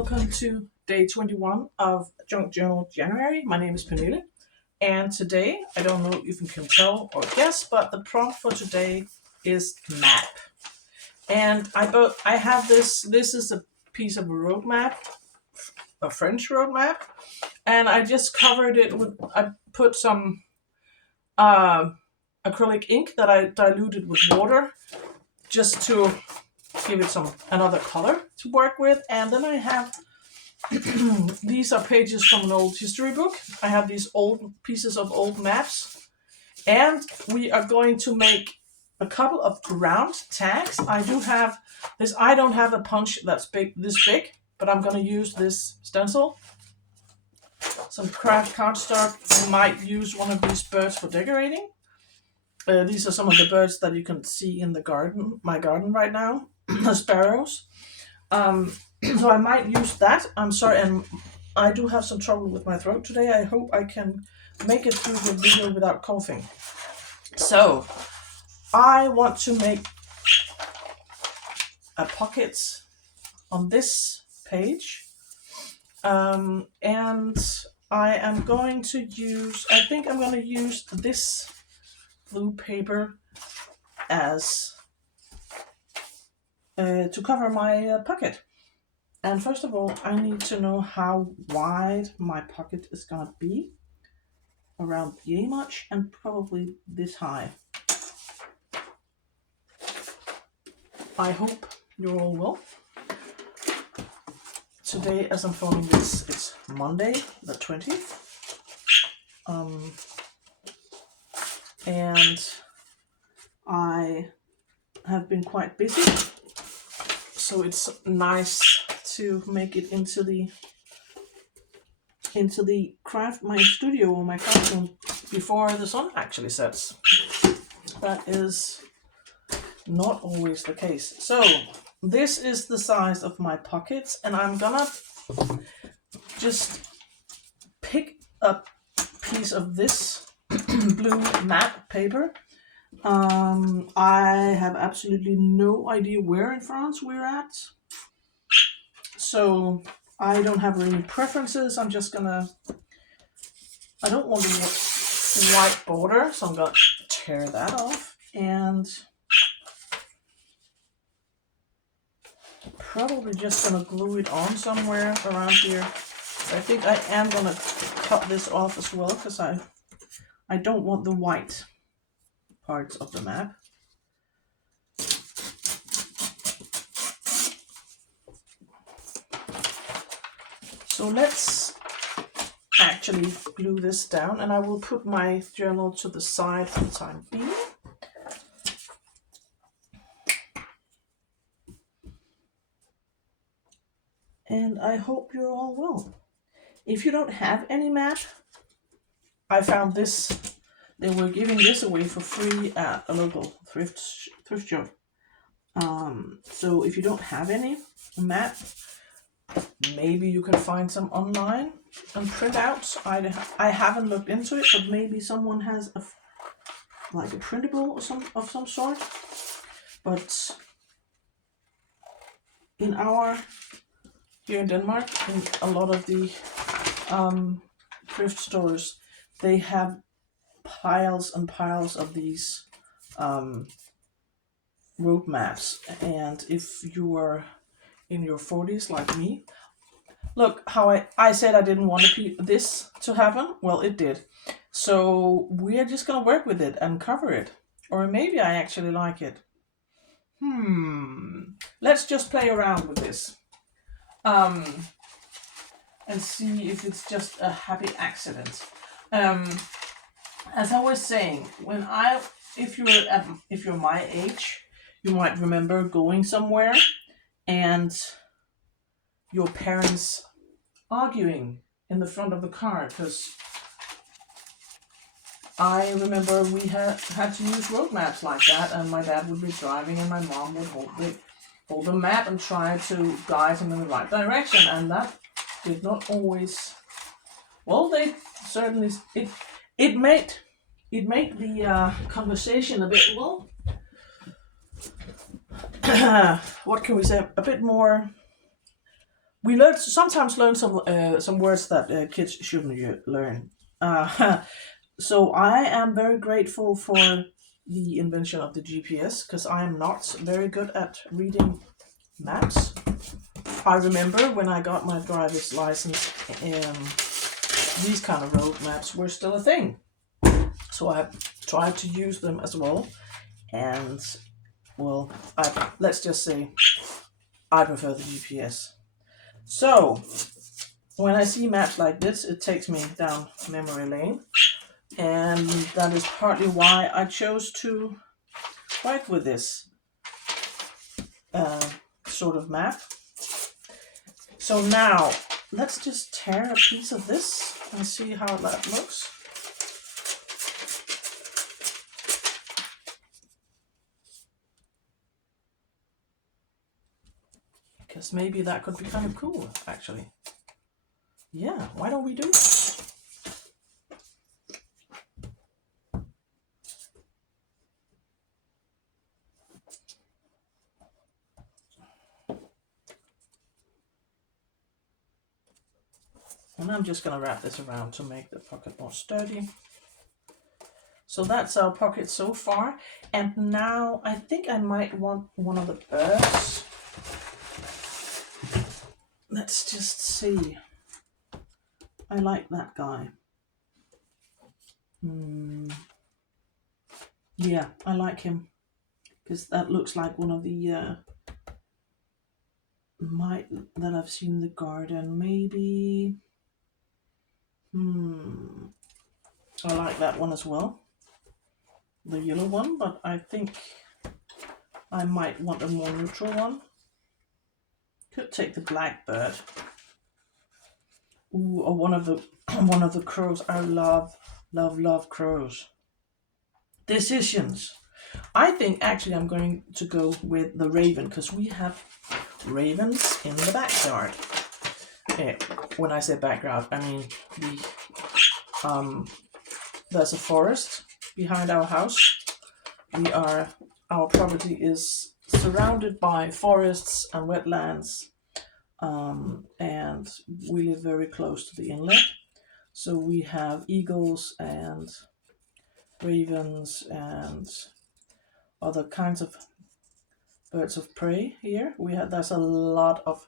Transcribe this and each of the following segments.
welcome to day 21 of Junk Journal January. My name is Pernille, and today, I don't know if you can tell or guess, but the prompt for today is map. And I have this is a piece of a road map, a French road map, and I just covered it with, I put some acrylic ink that I diluted with water just to give it another color to work with. And then I have these are pages from an old history book. I have these old pieces of old maps, and we are going to make a couple of ground tags. I do have this. I don't have a punch that's this big, but I'm going to use this stencil, some craft cardstock. I might use one of these birds for decorating. These are some of the birds that you can see in the garden, my garden right now, the sparrows. So I might use that. I'm sorry, and I do have some trouble with my throat today. I hope I can make it through the video without coughing. So I want to make a pocket on this page, and I am going to use, I think I'm going to use this blue paper as to cover my pocket. And first of all, I need to know how wide my pocket is going to be. Around yay much, and probably this high. I hope you're all well. Today, as I'm filming this, it's Monday the 20th. And I have been quite busy, so it's nice to make it into the my studio or my craft room before the sun actually sets. That is not always the case. So this is the size of my pockets, and I'm gonna just pick a piece of this blue matte paper. I have absolutely no idea where in France we're at, so I don't have any preferences. I'm just gonna, I don't want a white border, so I'm gonna tear that off and probably just gonna glue it on somewhere around here. I think I am gonna cut this off as well, because I don't want the white parts of the map. So let's actually glue this down, and I will put my journal to the side for the time being. And I hope you're all well. If you don't have any map, I found this. They were giving this away for free at a local thrift shop. So if you don't have any map, maybe you can find some online and print out. I haven't looked into it, but maybe someone has like a printable or of some sort. But here in Denmark, in a lot of the thrift stores, they have piles and piles of these road maps. And if you are in your 40s like me, look how I said I didn't want this to happen. Well, it did. So we're just gonna work with it and cover it. Or maybe I actually like it. Let's just play around with this. And see if it's just a happy accident. As I was saying, if you're my age, you might remember going somewhere and your parents arguing in the front of the car, because I remember we had to use road maps like that, and my dad would be driving and my mom would hold the map and try to guide him in the right direction, and that did not always, well, they certainly, it made the conversation a bit, well, what can we say, a bit more we sometimes learn some words that kids shouldn't learn. So I am very grateful for the invention of the GPS because I am not very good at reading maps. I remember when I got my driver's license, these kind of road maps were still a thing. So I tried to use them as well. And, well, let's just say I prefer the GPS. So, when I see maps like this, it takes me down memory lane. And that is partly why I chose to write with this sort of map. So now, let's just tear a piece of this and see how that looks. Because maybe that could be kind of cool, actually. Yeah, why don't we do that? And I'm just going to wrap this around to make the pocket more sturdy. So that's our pocket so far. And now I think I might want one of the birds. Let's just see. I like that guy. Yeah, I like him. Because that looks like one of the that I've seen in the garden. Maybe. I like that one as well. The yellow one, but I think I might want a more neutral one. Could take the blackbird. Ooh, or one of the crows. I love crows. Decisions. I think actually I'm going to go with the raven because we have ravens in the backyard. When I say backyard, I mean there's a forest behind our house. Our property is surrounded by forests and wetlands, and we live very close to the inlet. So we have eagles and ravens and other kinds of birds of prey here. There's a lot of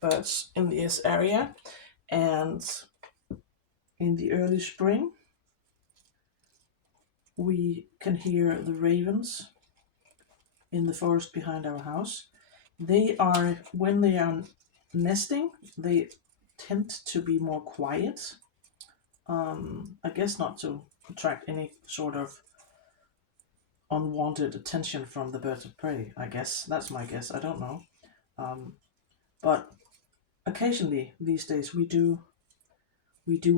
birds in this area, and in the early spring we can hear the ravens in the forest behind our house. When they are nesting, they tend to be more quiet. I guess not to attract any sort of unwanted attention from the birds of prey. I guess that's my guess. I don't know, but occasionally these days we do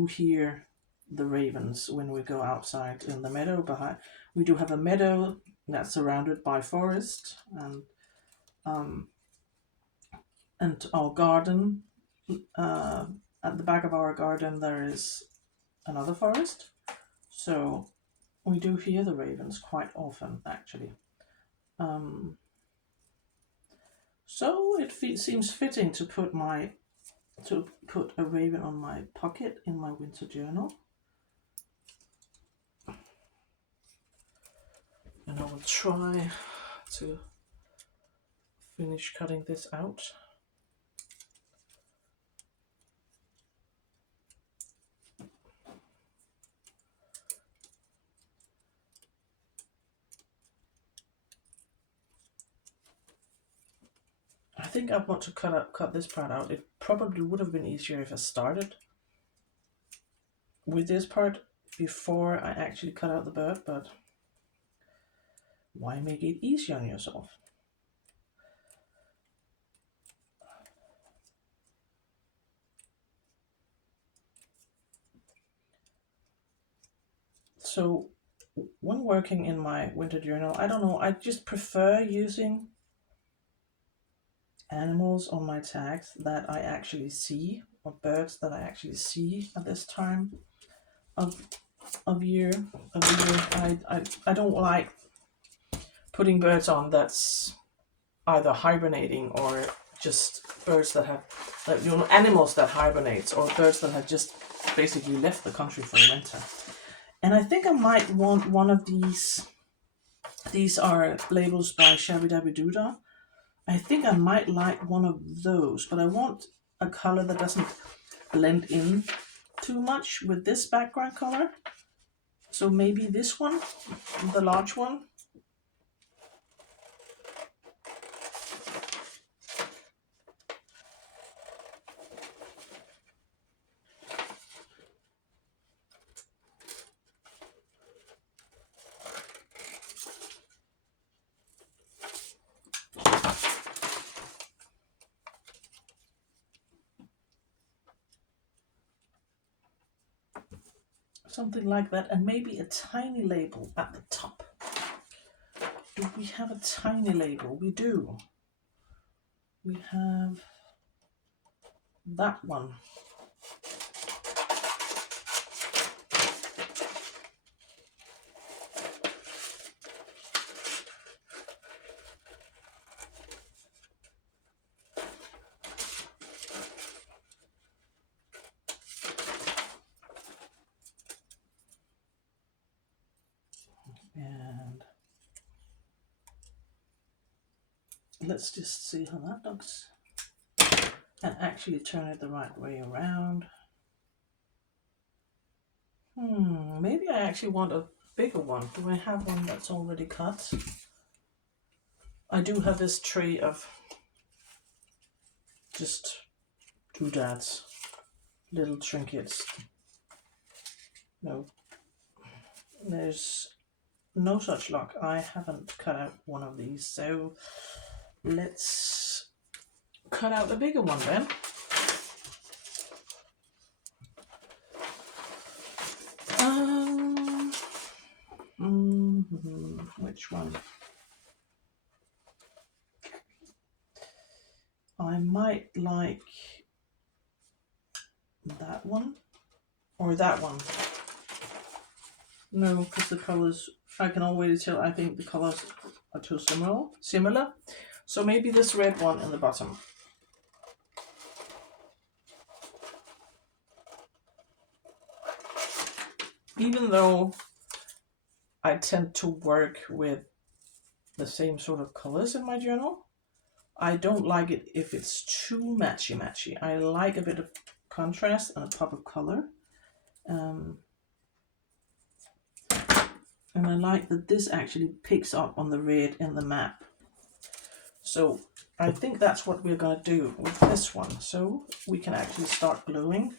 hear the ravens when we go outside in the meadow behind. We do have a meadow that's surrounded by forest, and our garden. At the back of our garden there is another forest, so we do hear the ravens quite often, actually. So it seems fitting to put a raven on my pocket in my winter journal. And I will try to finish cutting this out. I think I want to cut this part out. It probably would have been easier if I started with this part before I actually cut out the bird, but why make it easy on yourself? So when working in my winter journal, I don't know, I just prefer using animals on my tags that I actually see, or birds that I actually see at this time of year. I don't like putting birds on that's either hibernating or just birds that have, like, you know, animals that hibernate, or birds that have just basically left the country for the winter. And I think I might want one of these. These are labels by Shabby Dabby Doodah. I think I might like one of those, but I want a color that doesn't blend in too much with this background color. So maybe this one, the large one. Something like that, and maybe a tiny label at the top. Do we have a tiny label? We do. We have that one. And let's just see how that looks. And actually turn it the right way around. Maybe I actually want a bigger one. Do I have one that's already cut? I do have this tray of just doodads, little trinkets. No, there's no such luck. I haven't cut out one of these, so let's cut out the bigger one then. Which one? I might like that one or that one. No, because the colors, I can already tell, I think the colors are too similar. So maybe this red one in the bottom. Even though I tend to work with the same sort of colors in my journal, I don't like it if it's too matchy. I like a bit of contrast and a pop of color. And I like that this actually picks up on the red in the map. So I think that's what we're going to do with this one. So we can actually start gluing.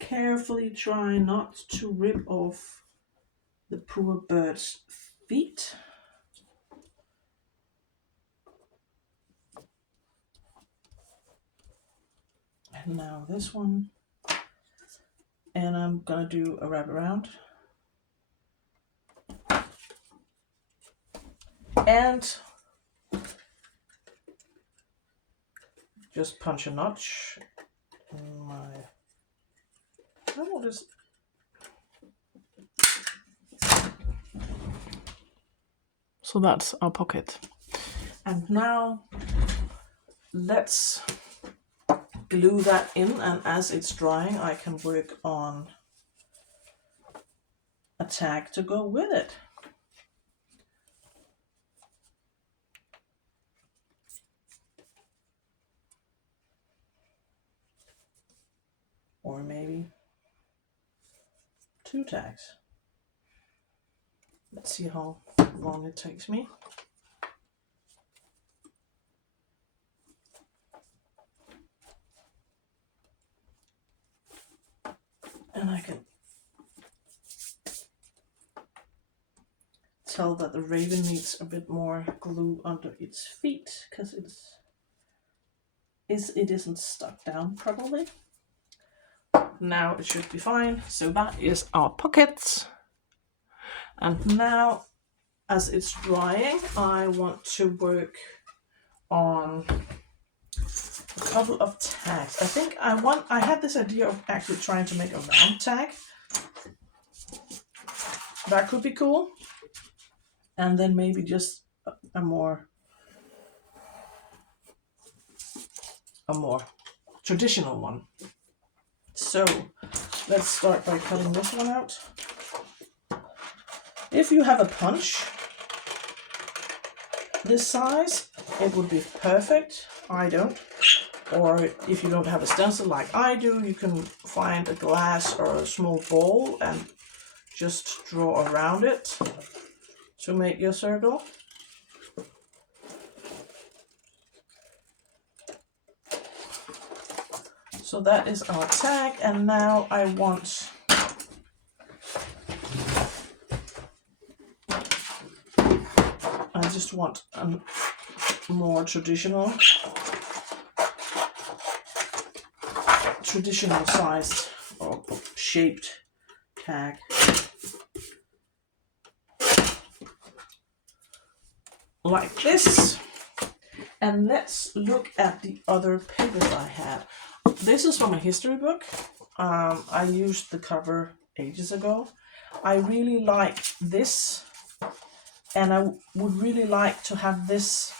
Carefully try not to rip off the poor bird's feet. And now this one. And I'm gonna do a wraparound. And just punch a notch in my... So that's our pocket. And now let's glue that in, and as it's drying I can work on a tag to go with it. Or maybe 2 tags. Let's see how long it takes me. And I can tell that the raven needs a bit more glue under its feet because it isn't stuck down properly. Now it should be fine. So that is our pocket. And now, as it's drying, I want to work on a couple of tags. I think I had this idea of actually trying to make a round tag. That could be cool. And then maybe just a more traditional one. So let's start by cutting this one out. If you have a punch this size, it would be perfect. I don't. Or if you don't have a stencil like I do, you can find a glass or a small bowl and just draw around it to make your circle. So that is our tag, and now I just want a more traditional sized or shaped tag. Like this. And let's look at the other papers I had. This is from a history book. I used the cover ages ago. I really like this, and I would really like to have this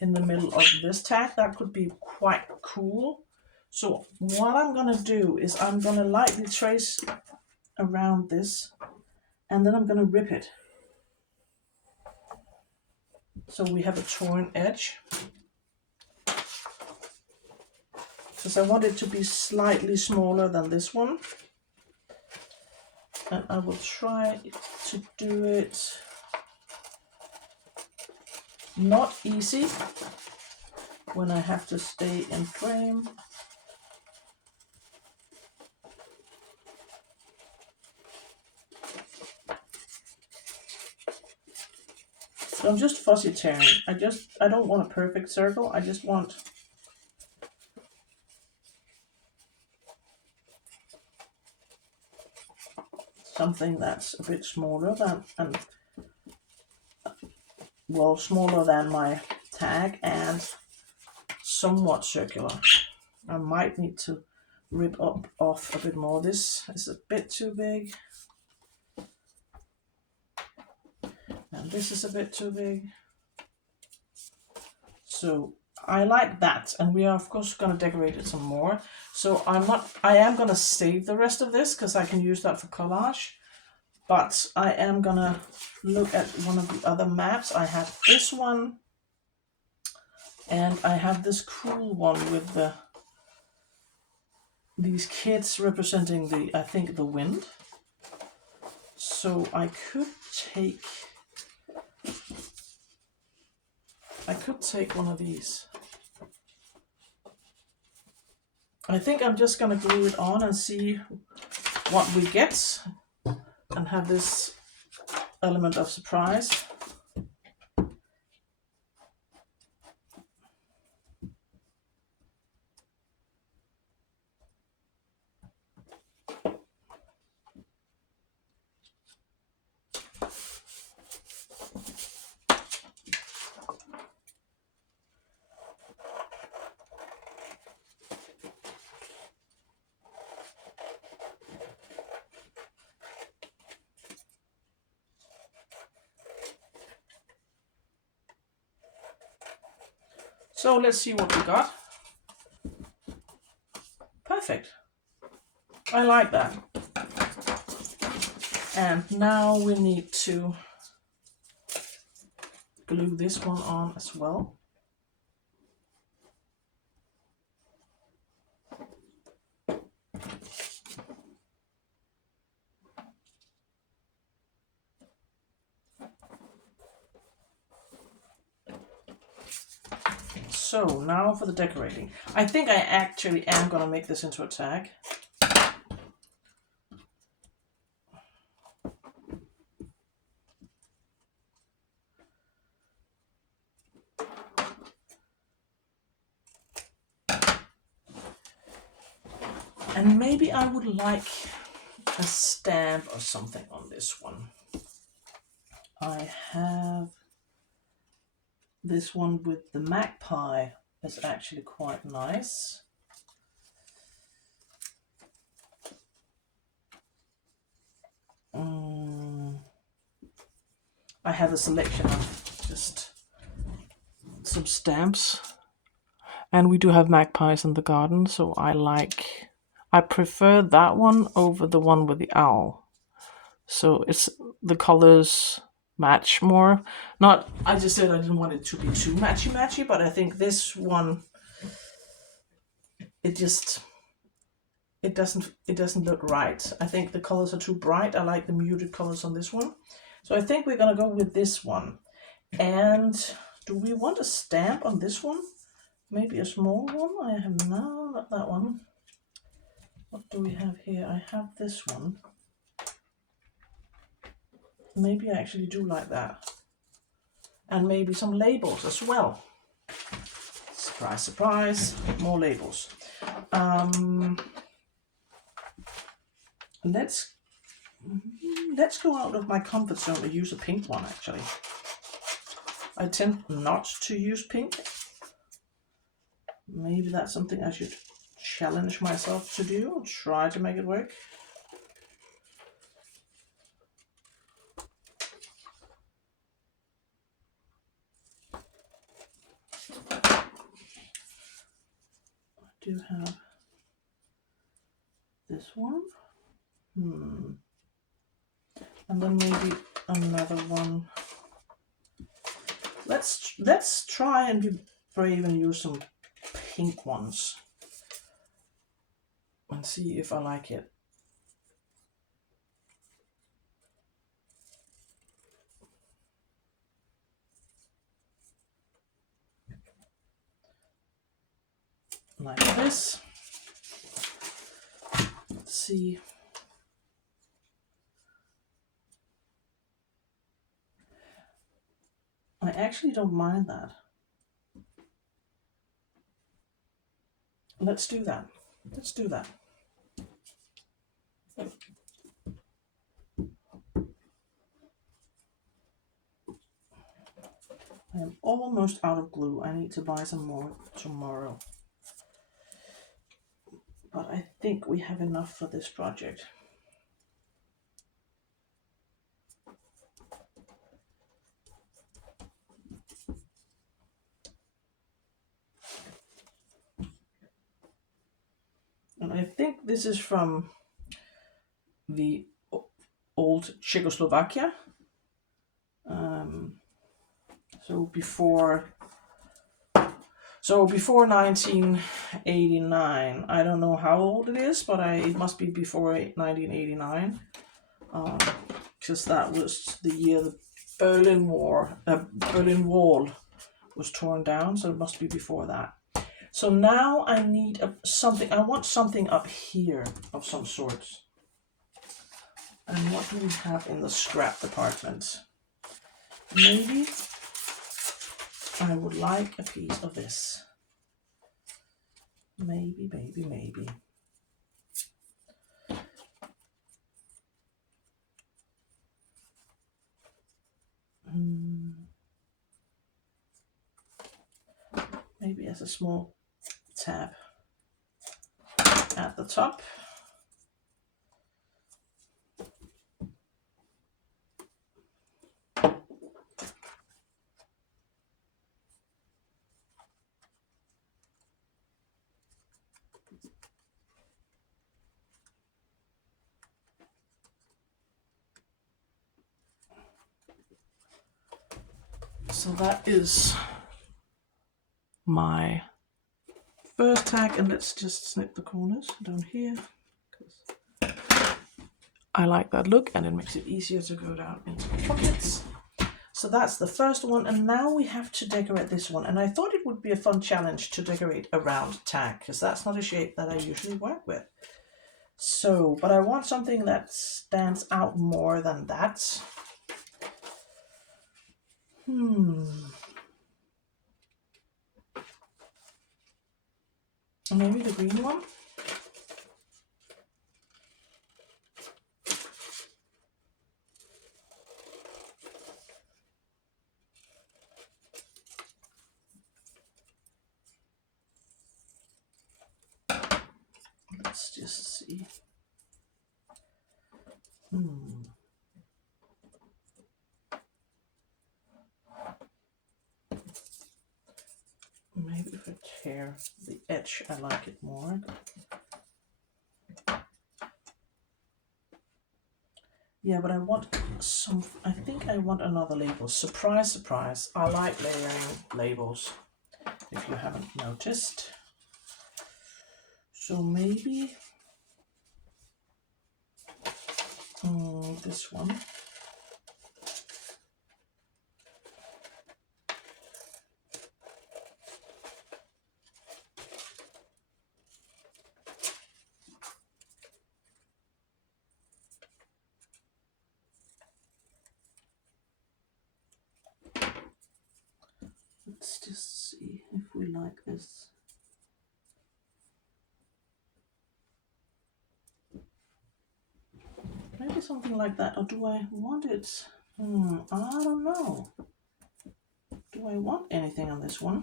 in the middle of this tag. That could be quite cool. So what I'm gonna do is I'm gonna lightly trace around this, and then I'm gonna rip it. So we have a torn edge. Because I want it to be slightly smaller than this one. And I will try to do it not easy when I have to stay in frame. So I'm just fussy tearing. I don't want a perfect circle. I just want something that's a bit smaller than, smaller than my tag and somewhat circular. I might need to rip off a bit more. This is a bit too big. And this is a bit too big. So I like that, and we are of course going to decorate it some more. So I am going to save the rest of this because I can use that for collage. But I am going to look at one of the other maps. I have this one, and I have this cool one with these kids representing I think the wind. So I could take one of these. I think I'm just going to glue it on and see what we get and have this element of surprise. So let's see what we got. Perfect. I like that. And now we need to glue this one on as well. So now for the decorating. I think I actually am going to make this into a tag. And maybe I would like a stamp or something on this one. I have this one with the magpie is actually quite nice. I have a selection of just some stamps, and we do have magpies in the garden, so I prefer that one over the one with the owl. So it's the colors match more. Not, I just said I didn't want it to be too matchy, but I think this one, it doesn't look right. I think the colors are too bright. I like the muted colors on this one. So I think we're gonna go with this one. And do we want a stamp on this one? Maybe a small one? I have no, not that one. What do we have here? I have this one. Maybe I actually do like that. And maybe some labels as well. Surprise, surprise, more labels. Let's go out of my comfort zone and use a pink one, actually. I tend not to use pink. Maybe that's something I should challenge myself to do, try to make it work. I do have this one. And then maybe another one. Let's try and be brave and use some pink ones and see if I like it. Like this. Let's see. I actually don't mind that. Let's do that. Let's do that. I am almost out of glue. I need to buy some more tomorrow. But I think we have enough for this project. And I think this is from the old Czechoslovakia. So before 1989. I don't know how old it is, but it must be before 1989, because that was the year the Berlin Wall was torn down. So it must be before that. So now I need something. I want something up here of some sort. And what do we have in the scrap department? Maybe I would like a piece of this. Maybe. Maybe as a small tab at the top. So that is my first tag, and let's just snip the corners down here, because I like that look and it makes it easier to go down into the pockets. So that's the first one, and now we have to decorate this one. And I thought it would be a fun challenge to decorate a round tag, because that's not a shape that I usually work with. So, but I want something that stands out more than that. Maybe the green one. Let's just see. Maybe if I tear the edge, I like it more. Yeah, but I want some, I think I want another label. Surprise, surprise. I like layering labels, if you haven't noticed. So maybe this one. Let's just see if we like this. Maybe something like that, or do I want it? I don't know. Do I want anything on this one?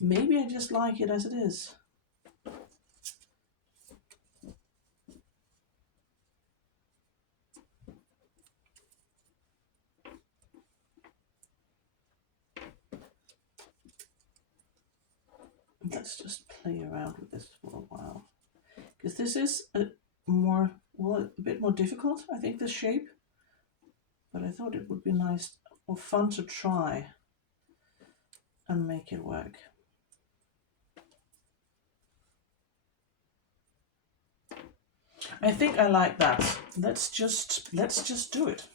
Maybe I just like it as it is. Let's just play around with this for a while, because this is a bit more difficult, I think, this shape, but I thought it would be nice or fun to try and make it work. I think I like that. Let's just do it.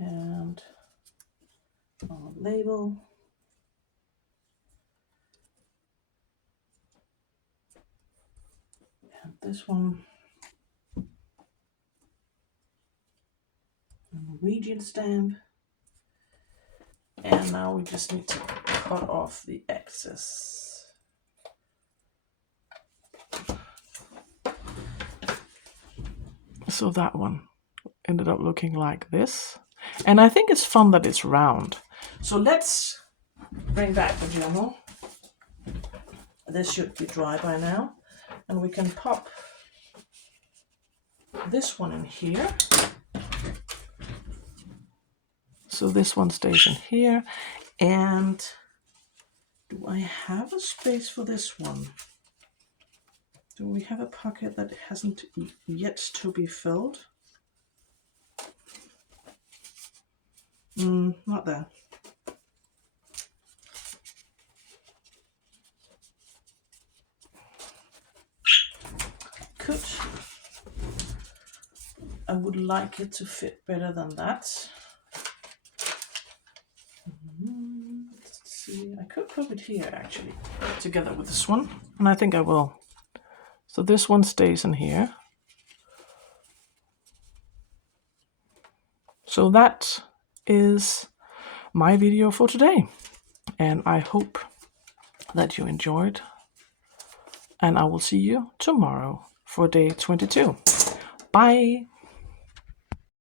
And our label. And this one. Norwegian stamp. And now we just need to cut off the excess. So that one ended up looking like this. And I think it's fun that it's round. So let's bring back the journal. This should be dry by now. And we can pop this one in here. So this one stays in here. And do I have a space for this one? Do we have a pocket that hasn't yet to be filled? Not there. I would like it to fit better than that. Let's see, I could put it here actually, together with this one, and I think I will. So this one stays in here. So that is my video for today, and I hope that you enjoyed, and I will see you tomorrow for day 22. Bye!